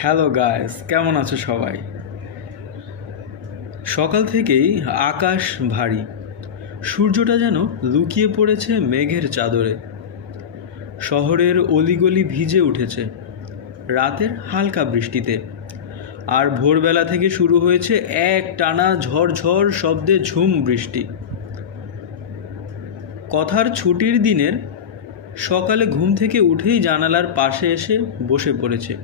Hello guys, কেমন আছো সবাই? সকাল থেকেই আকাশ ভারী, সূর্যটা যেন লুকিয়ে পড়েছে মেঘের চাদরে। শহরের অলিগলি ভিজে উঠেছে রাতের হালকা বৃষ্টিতে, আর ভোরবেলা থেকে শুরু হয়েছে এক টানা ঝড়ঝড় শব্দে ঝুম বৃষ্টি। কথার ছুটির দিনের সকালে ঘুম থেকে উঠেই জানালার পাশে এসে বসে পড়েছে।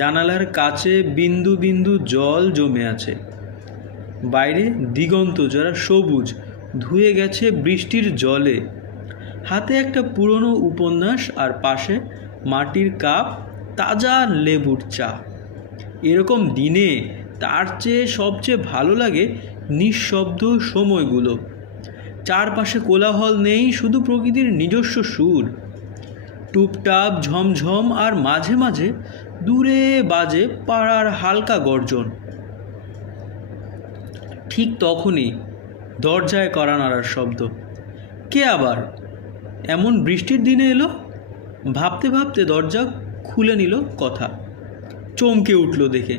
জানালার কাছে বিন্দু বিন্দু জল জমে আছে। বাইরে দিগন্ত জোড়া সবুজ ধুয়ে গেছে বৃষ্টির জলে। হাতে একটা পুরনো উপন্যাস, আর পাশে মাটির কাপ, তাজা লেবুর চা। এরকম দিনে তার চেয়ে সবচেয়ে ভালো লাগে নিঃশব্দ সময়গুলো। চারপাশে কোলাহল নেই, শুধু প্রকৃতির নিজস্ব সুর, টুপটাপ ঝমঝম, আর মাঝে মাঝে দূরে বাজে পাড়ার হালকা গর্জন। ঠিক তখনই দরজায় কড়া নাড়ার শব্দ। কে আবার এমন বৃষ্টির দিনে এলো? ভাবতে ভাবতে দরজা খুলে নিল কথা। চমকে উঠল দেখে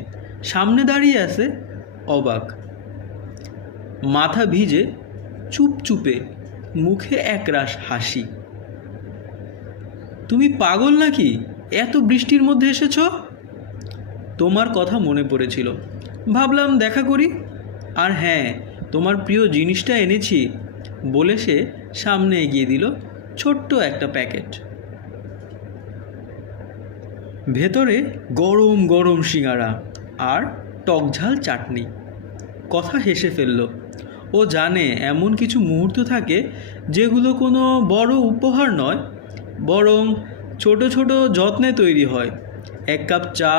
সামনে দাঁড়িয়ে আছে অবাক, মাথা ভিজে, চুপচুপে, মুখে একরাশ হাসি। তুমি পাগল নাকি? এত বৃষ্টির মধ্যে এসেছ? তোমার কথা মনে পড়েছিল, ভাবলাম দেখা করি। আর হ্যাঁ, তোমার প্রিয় জিনিসটা এনেছি, বলে সে সামনে এগিয়ে দিল ছোট্ট একটা প্যাকেট। ভেতরে গরম গরম সিঙ্গারা আর টকঝাল চাটনি। কথা হেসে ফেলল। ও জানে এমন কিছু মুহূর্ত থাকে যেগুলো কোনো বড় উপহার নয়, বরং ছোট ছোট যত্নে তৈরি হয়। এক কাপ চা,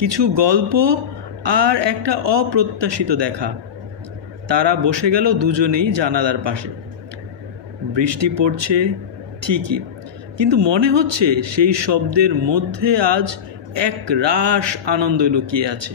কিছু গল্প, আর একটা অপ্রত্যাশিত দেখা। তারা বসে গেল দুজনেই জানালার পাশে। বৃষ্টি পড়ছে ঠিকই, কিন্তু মনে হচ্ছে সেই শব্দের মধ্যে আজ এক রাশ আনন্দ লুকিয়ে আছে।